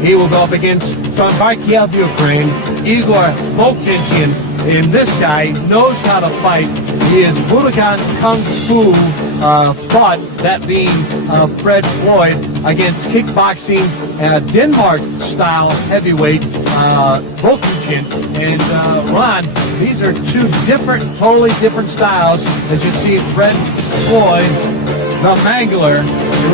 He will go up against from Kharkiv, Ukraine, Igor Volkjian. And this guy knows how to fight. He is Budokan Kung Fu fought, that being Fred Floyd, against kickboxing Denmark-style heavyweight Volkjian. And Ron, these are two totally different styles. As you see, Fred Floyd, the Mangler,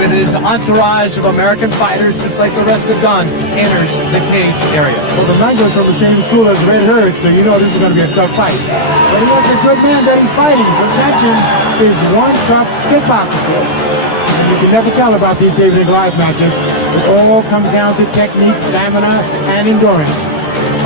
with his entourage of American fighters, just like the rest of Don, enters the cage area. Well, the Mangler's from the same school as Red Herd, so you know this is going to be a tough fight. But he has a good man that he's fighting. Protection is one tough kickboxer. And you can never tell about these David and Goliath matches. It all comes down to technique, stamina, and endurance.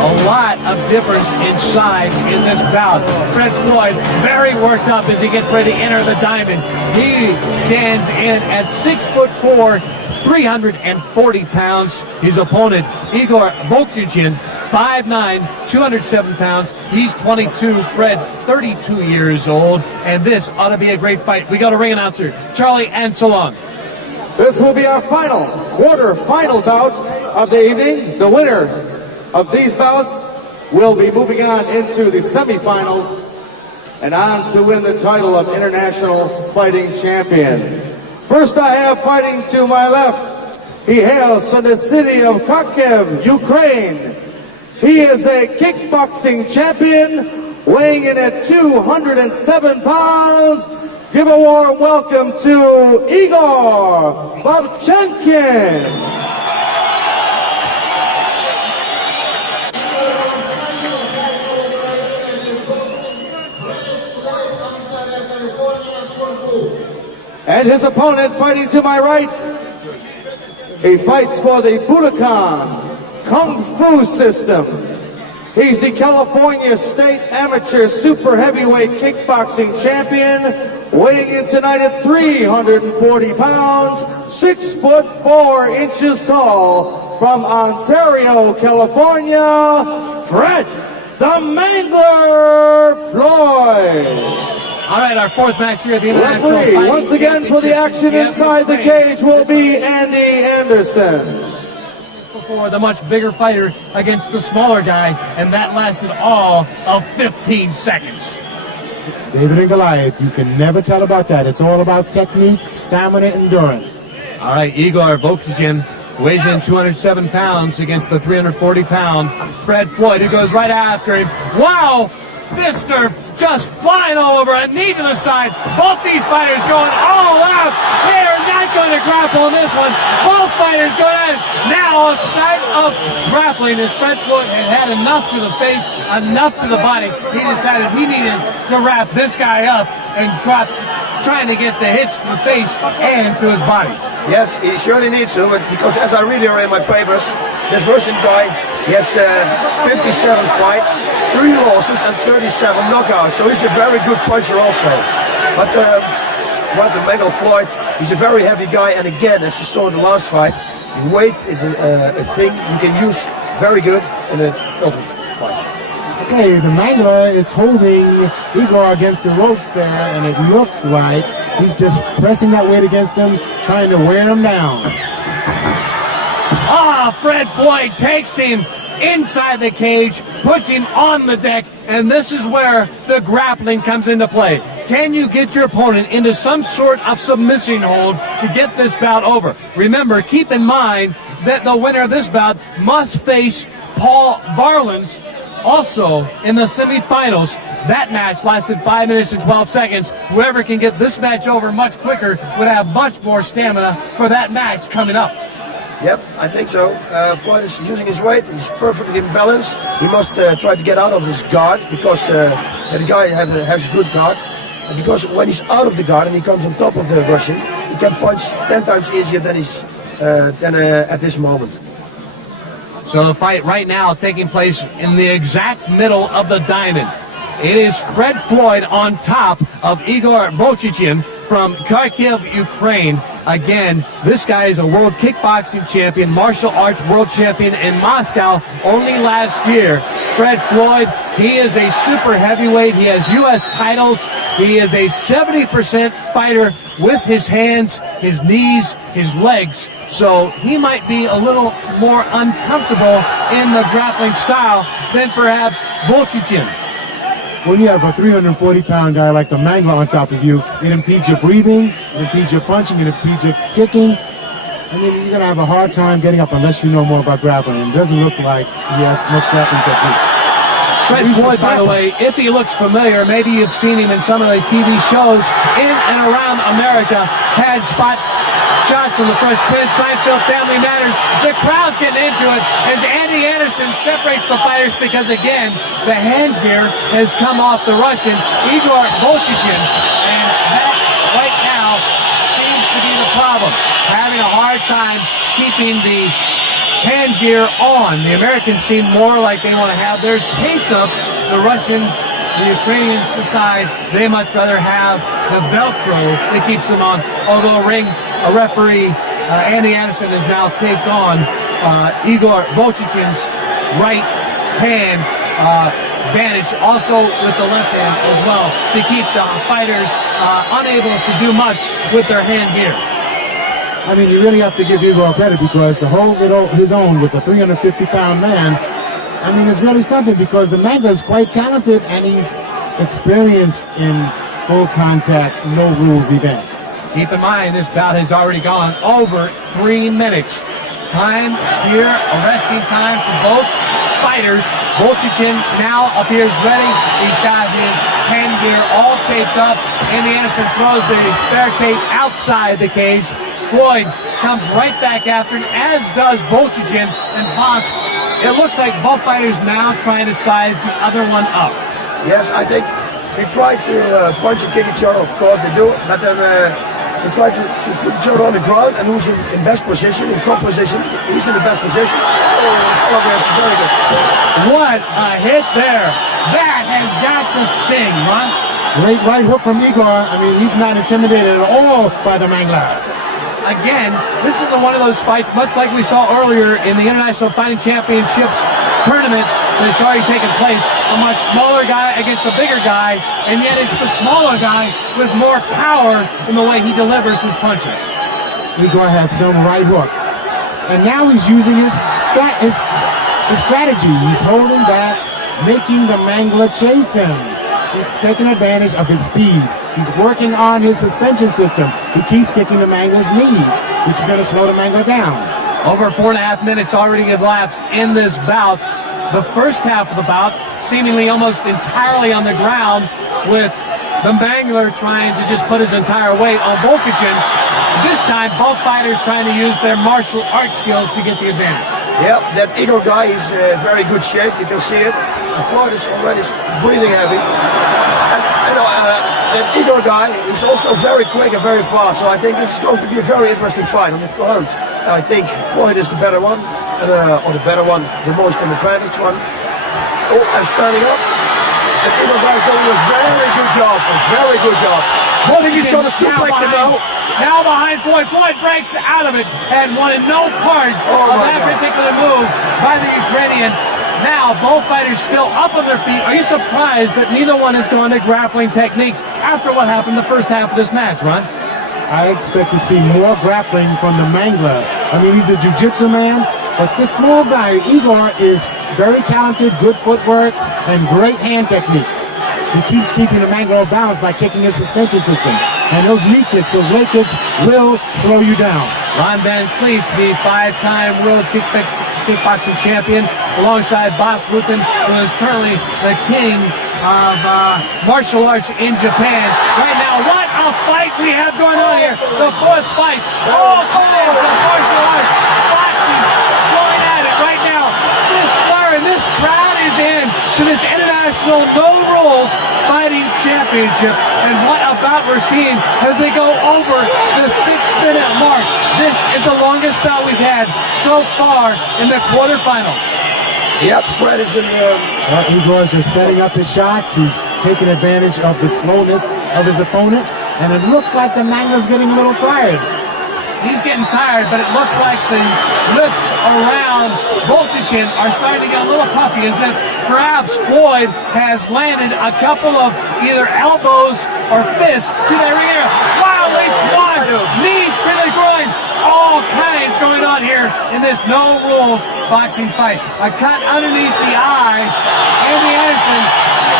A lot of difference in size in this bout. Fred Floyd very worked up as he gets ready to enter the diamond. He stands in at 6'4", 340 pounds. His opponent, Igor Volkjian, 5'9", 207 pounds. He's 22, Fred 32 years old, and this ought to be a great fight. We got a ring announcer, Charlie Anselon. This will be our quarter-final bout of the evening. The winner of these bouts will be moving on into the semifinals and on to win the title of International Fighting Champion. First I have fighting to my left. He hails from the city of Kharkiv, Ukraine. He is a kickboxing champion, weighing in at 207 pounds. Give a warm welcome to Igor Volkjian. And his opponent fighting to my right, he fights for the Budokan Kung Fu system. He's the California State Amateur Super Heavyweight Kickboxing Champion, weighing in tonight at 340 pounds, 6'4" tall, from Ontario, California, Fred the Mangler Floyd. All right, our fourth match here at the International Referee, Fighting once again for the action inside the cage will be Andy Anderson. Before the much bigger fighter against the smaller guy, and that lasted all of 15 seconds. David and Goliath, you can never tell about that. It's all about technique, stamina, endurance. All right, Igor Volkjian weighs in 207 pounds against the 340-pound Fred Floyd, who goes right after him. Wow! Fister just flying all over, a knee to the side. Both these fighters going all out. They are not going to grapple in this one. Both fighters going at it. Now a start of grappling as Fred Floyd had enough to the face, enough to the body. He decided he needed to wrap this guy up and trying to get the hits to the face and to his body. Yes, he surely needs to, but because as I read here in my papers, this Russian guy, he has 57 fights, 3 losses and 37 knockouts, so he's a very good puncher also. But Fred the Mangler Floyd, he's a very heavy guy, and again, as you saw in the last fight, weight is a thing you can use very good in an ultimate fight. Okay, the Mangler is holding Igor against the ropes there, and it looks like he's just pressing that weight against him, trying to wear him down. Fred Floyd takes him inside the cage, puts him on the deck, and this is where the grappling comes into play. Can you get your opponent into some sort of submission hold to get this bout over? Remember, keep in mind that the winner of this bout must face Paul Varlins also in the semifinals. That match lasted 5 minutes and 12 seconds. Whoever can get this match over much quicker would have much more stamina for that match coming up. Yep, I think so. Floyd is using his weight. He's perfectly in balance. He must try to get out of his guard because the guy has a good guard. And because when he's out of the guard and he comes on top of the Russian, he can punch 10 times easier than at this moment. So the fight right now taking place in the exact middle of the diamond. It is Fred Floyd on top of Igor Volkjian from Kharkiv, Ukraine. Again, this guy is a world kickboxing champion, martial arts world champion in Moscow only last year. Fred Floyd, he is a super heavyweight. He has U.S. titles. He is a 70% fighter with his hands, his knees, his legs. So he might be a little more uncomfortable in the grappling style than perhaps Volchichin. When you have a 340-pound guy like the Mangler on top of you, it impedes your breathing, it impedes your punching, it impedes your kicking. I mean, you're going to have a hard time getting up unless you know more about grappling. It doesn't look like he has much grappling technique. Fred Floyd, by the way, if he looks familiar, maybe you've seen him in some of the TV shows in and around America, had spot shots on the first pin, Seinfeld, Family Matters. The crowd's getting into it as Andy Anderson separates the fighters because, again, the hand gear has come off the Russian, Igor Volchichin, and that right now seems to be the problem. Having a hard time keeping the hand gear on. The Americans seem more like they want to have theirs taped up. The Russians, the Ukrainians decide they much rather have the Velcro that keeps them on. Although a referee, Andy Anderson, has now taken on Igor Volchichin's right hand advantage, also with the left hand as well, to keep the fighters unable to do much with their hand gear. I mean, you really have to give Igor credit because to hold it his own with a 350-pound man, I mean, it's really something because the Mangler is quite talented and he's experienced in full contact, no rules events. Keep in mind, this bout has already gone over 3 minutes. Time here, arresting time for both fighters. Volchichin now appears ready. He's got his hand gear all taped up. Andy Anderson throws the spare tape outside the cage. Floyd comes right back after him, as does Volchichin and Haas. It looks like both fighters now trying to size the other one up. Yes, I think they try to punch and kick each other, of course they do, but then they try to put each other on the ground, and who's in best position, in top position, he's in the best position. Oh, yes, very good. What a hit there. That has got to sting, Ron. Great right hook from Igor. I mean, he's not intimidated at all by the Mangler. Again, this is one of those fights, much like we saw earlier in the International Fighting Championships tournament that's already taken place. A much smaller guy against a bigger guy, and yet it's the smaller guy with more power in the way he delivers his punches. Igor has some right hook. And now he's using his strategy. He's holding back, making the Mangler chase him. He's taking advantage of his speed. He's working on his suspension system. He keeps kicking the Mangler's knees, which is going to slow the Mangler down. Over 4.5 minutes already have elapsed in this bout. The first half of the bout seemingly almost entirely on the ground, with the Mangler trying to just put his entire weight on Volchichin. This time, both fighters trying to use their martial arts skills to get the advantage. Yep, that Igor guy is very good shape, you can see it. The Floyd is already breathing heavy. And that Igor guy is also very quick and very fast, so I think this is going to be a very interesting fight on the ground. I think Floyd is the better one, or the better one, the most advantage one. Oh, and standing up. And Igor guy is doing a very good job, I think he's going to suplex him now. Now behind Floyd. Floyd breaks out of it and wanted no part of that particular move by the Ukrainian. Now, both fighters still up on their feet. Are you surprised that neither one has gone to grappling techniques after what happened the first half of this match, Ron? I expect to see more grappling from the Mangler. I mean, he's a jiu-jitsu man, but this small guy, Igor, is very talented, good footwork, and great hand techniques. He keeps keeping the Mangler balanced by kicking his suspension system. And those knee kicks, those leg kicks, will slow you down. Ron Van Cleef, the 5-time world kickboxing champion, alongside Bas Rutten, who is currently the king of martial arts in Japan. Right now, what a fight we have going on here. The fourth fight. All kinds of martial arts. Boxing going at it right now. This fire and this crowd is in to this international no rules fighting championship. And what about we're seeing as they go over the 6-minute mark. This is the longest bout we've had so far in the quarterfinals. Yep, Fred is in Igor is just setting up his shots. He's taking advantage of the slowness of his opponent. And it looks like the Mangler's getting a little tired. He's getting tired, but it looks like the lips around Volchichin are starting to get a little puffy, as if perhaps Floyd has landed a couple of either elbows or fists to their ear. Wildly swung, knees to the groin, all kinds going on here in this no rules boxing fight. A cut underneath the eye. Andy Anderson,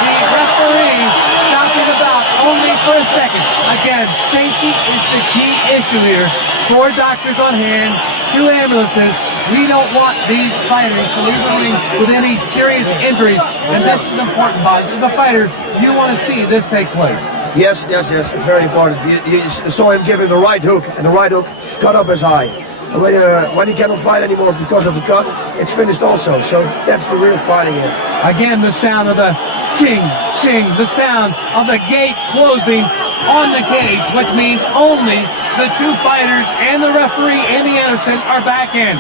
the referee, stopping the bout only for a second. Again, safety is the key issue here. 4 doctors on hand, 2 ambulances. We don't want these fighters to leave the ring with any serious injuries, and this is important, Bob. As a fighter, you want to see this take place. Yes, very important. You saw him give him the right hook, and the right hook cut up his eye. And when he cannot fight anymore because of the cut, it's finished also. So that's the real fighting here. Again, the sound of the ching, ching, the sound of the gate closing on the cage, which means only the 2 fighters and the referee, Andy Anderson, are back in.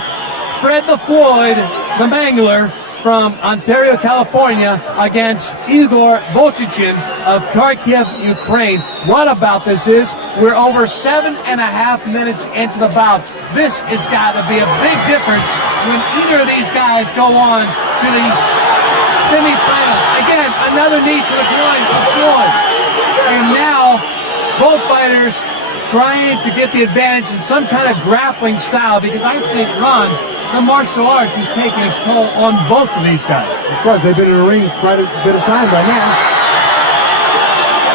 Fred the Floyd, the Mangler from Ontario, California, against Igor Volchichin of Kharkiv, Ukraine. What about this is, we're over 7.5 minutes into the bout. This has got to be a big difference when either of these guys go on to the semifinal. Again, another knee to the groin of Floyd. And now, both fighters trying to get the advantage in some kind of grappling style, because I think, Ron, the martial arts is taking its toll on both of these guys. Of course, they've been in the ring quite a bit of time by now.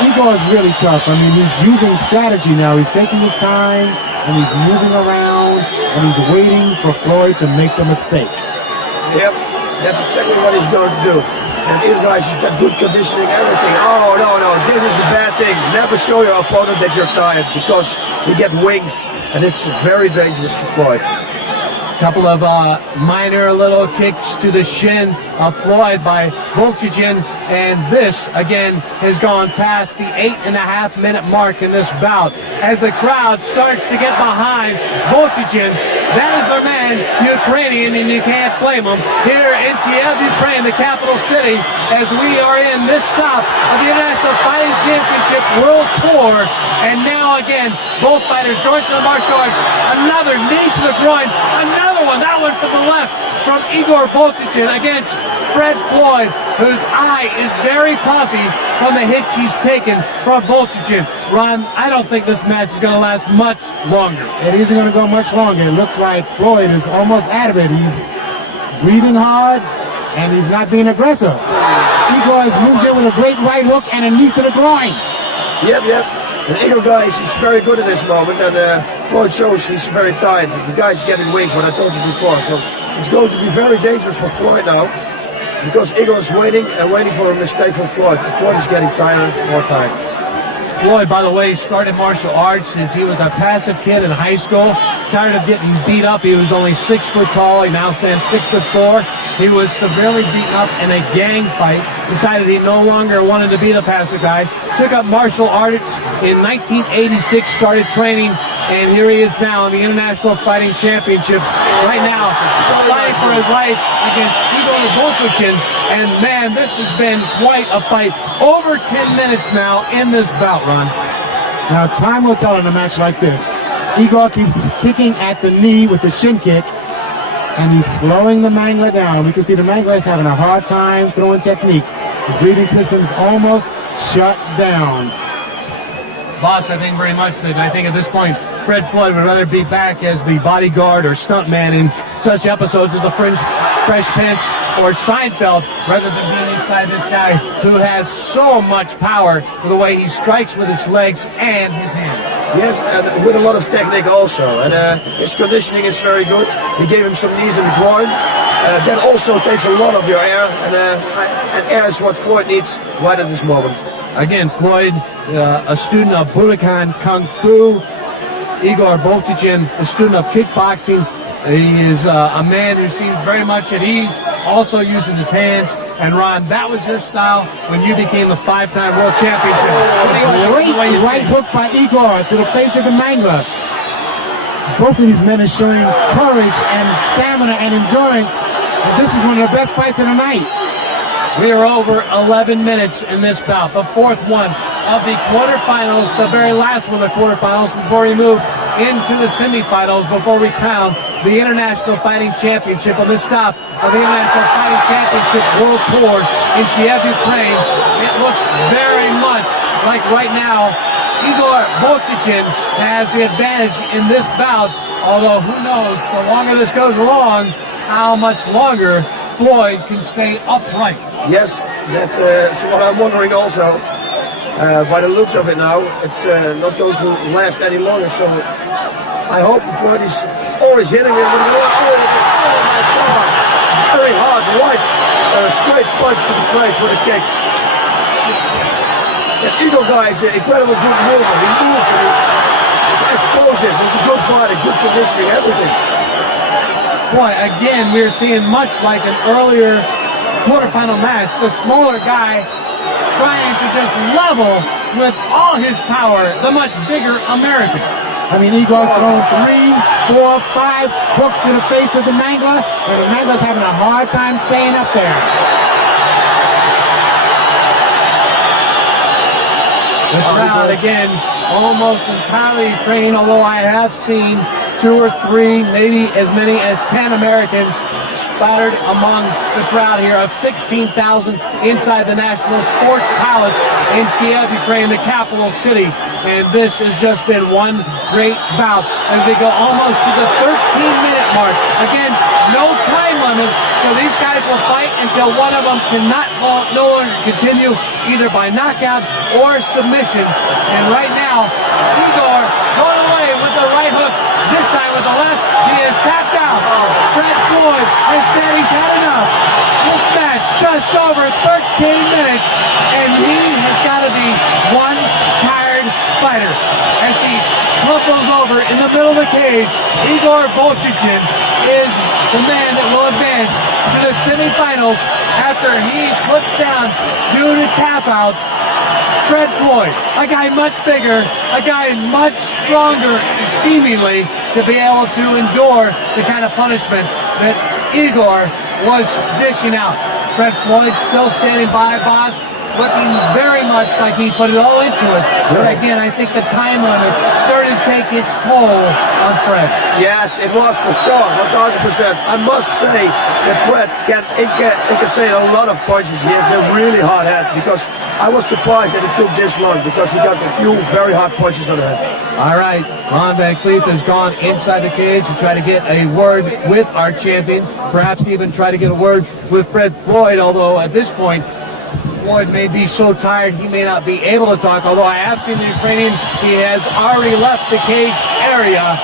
Igor is really tough. I mean, he's using strategy now. He's taking his time, and he's moving around, and he's waiting for Floyd to make the mistake. Yep, that's exactly what he's going to do. And Igor has got good conditioning, everything. Oh, no, this is a bad thing. Never show your opponent that you're tired, because you get wings, and it's very dangerous for Floyd. Couple of minor little kicks to the shin of Floyd by Volchichin, and this again has gone past the 8.5 minute mark in this bout as the crowd starts to get behind Volchichin. That is their man, Ukrainian, and you can't blame him. Here in Kiev, Ukraine, the capital city, as we are in this stop of the International Fighting Championship World Tour, and now again both fighters going to the martial arts. Another knee to the groin, another one, that one from the left from Igor Volchichin against Fred Floyd, whose eye is very puffy from the hits he's taken from Volchichin. Ron, I don't think this match is going to last much longer. It isn't going to go much longer. It looks like Floyd is almost out of it. He's breathing hard, and he's not being aggressive. Igor has moved in with a great right hook and a knee to the groin. Yep. And Igor guys is very good at this moment, and Floyd shows he's very tired. The guy's getting wings, what I told you before. So it's going to be very dangerous for Floyd now, because Igor is waiting for a mistake from Floyd. Floyd is getting tired, more tired. Floyd, by the way, started martial arts as he was a passive kid in high school. Tired of getting beat up. He was only 6 foot tall. He now stands 6'4". He was severely beaten up in a gang fight. Decided he no longer wanted to be the passive guy. Took up martial arts in 1986. Started training, and here he is now in the International Fighting Championships. Right now, fighting for his life against Igor Volchichin. And man, this has been quite a fight. Over 10 minutes now in this bout, Ron. Now, time will tell in a match like this. Igor keeps kicking at the knee with the shin kick, and he's slowing the Mangler down. We can see the Mangler is having a hard time throwing technique. His breathing system's almost shut down. Boss, I think very much that I think at this point, Fred Floyd would rather be back as the bodyguard or stuntman in such episodes as the Fresh Prince or Seinfeld, rather than being inside this guy who has so much power with the way he strikes with his legs and his hands. Yes, and with a lot of technique also, and his conditioning is very good. He gave him some knees in the groin. That also takes a lot of your air, and air is what Floyd needs right at this moment. Again, Floyd, a student of Budokan Kung Fu. Igor Volchichin, a student of kickboxing. He is a man who seems very much at ease, also using his hands. And Ron, that was your style when you became the 5-time world championship. Great right hook by Igor to the face of the Mangler. Both of these men are showing courage and stamina and endurance. This is one of the best fights of the night. We are over 11 minutes in this bout, the fourth one of the quarterfinals, the very last one of the quarterfinals before we move into the semifinals, before we crown the International Fighting Championship on this stop of the International Fighting Championship World Tour in Kiev, Ukraine. It looks very much like right now Igor Volchichin has the advantage in this bout, although who knows, the longer this goes along, how much longer Floyd can stay upright. Yes, that's what I'm wondering also. By the looks of it now, it's not going to last any longer, so I hope Floyd is always hitting him with oh my God, very hard, right, straight punch to the face with a kick. That Igor guy is an incredible good mover. He moves and he's explosive. He's a good fighter, good conditioning, everything. Boy, again, we're seeing much like an earlier quarterfinal match. The smaller guy trying to just level with all his power the much bigger American. I mean, Igor's thrown 3, 4, 5 hooks to the face of the Mangler, and the Mangler's having a hard time staying up there. The crowd, again, almost entirely Ukraine, although I have seen 2 or 3, maybe as many as 10 Americans spattered among the crowd here of 16,000 inside the National Sports Palace in Kiev, Ukraine, the capital city. And this has just been one great bout as we go almost to the 13-minute mark. Again, no time limit, so these guys will fight until one of them cannot no longer continue, either by knockout or submission. And right now, Igor going away with the right hooks, this time with the left. He is tapped out. Fred Floyd has said he's had enough. This match just over 13 minutes, and he has got to be one tired fighter. As he crumples over in the middle of the cage, Igor Volchichin is the man that will advance to the semifinals after he puts down, due to tap out, Fred Floyd, a guy much bigger, a guy much stronger, seemingly, to be able to endure the kind of punishment that Igor was dishing out. Fred Floyd still standing by, boss, looking very much like he put it all into it. But again, I think the time limit started to take its toll on Fred. Yes, it was for sure, 1,000%. I must say that Fred can incassate a lot of punches. He has a really hard head, because I was surprised that it took this long, because he got a few very hard punches on the head. All right, Ron Van Cleef has gone inside the cage to try to get a word with our champion, perhaps even try to get a word with Fred Floyd, although at this point, Floyd may be so tired he may not be able to talk, although I have seen the Ukrainian, he has already left the cage area.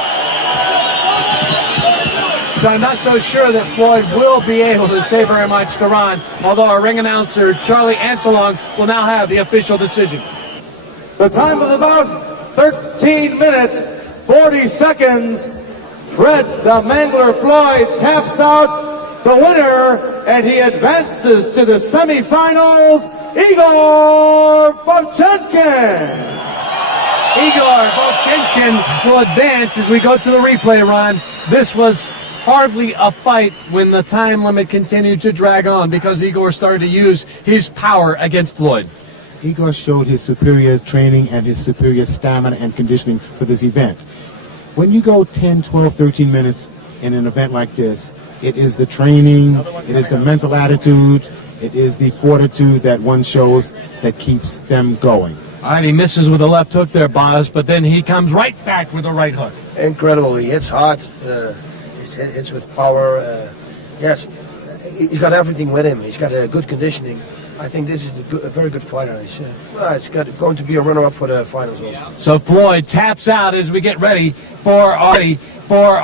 So I'm not so sure that Floyd will be able to say very much to Ron, although our ring announcer, Charlie Anselong, will now have the official decision. The time of the bout, 13 minutes, 40 seconds. Fred the Mangler Floyd taps out the winner, and he advances to the semifinals, Igor Volchichin. Igor Volchichin will advance as we go to the replay, Ron. This was hardly a fight when the time limit continued to drag on, because Igor started to use his power against Floyd. Igor showed his superior training and his superior stamina and conditioning for this event. When you go 10, 12, 13 minutes in an event like this, it is the training, it is the mental attitude, it is the fortitude that one shows that keeps them going. All right, he misses with a left hook there, Boz, but then he comes right back with a right hook. Incredible. He hits hard. He hits with power. Yes, he's got everything with him. He's got a good conditioning. I think this is a very good fighter. It's going to be a runner-up for the finals also. So Floyd taps out as we get ready for our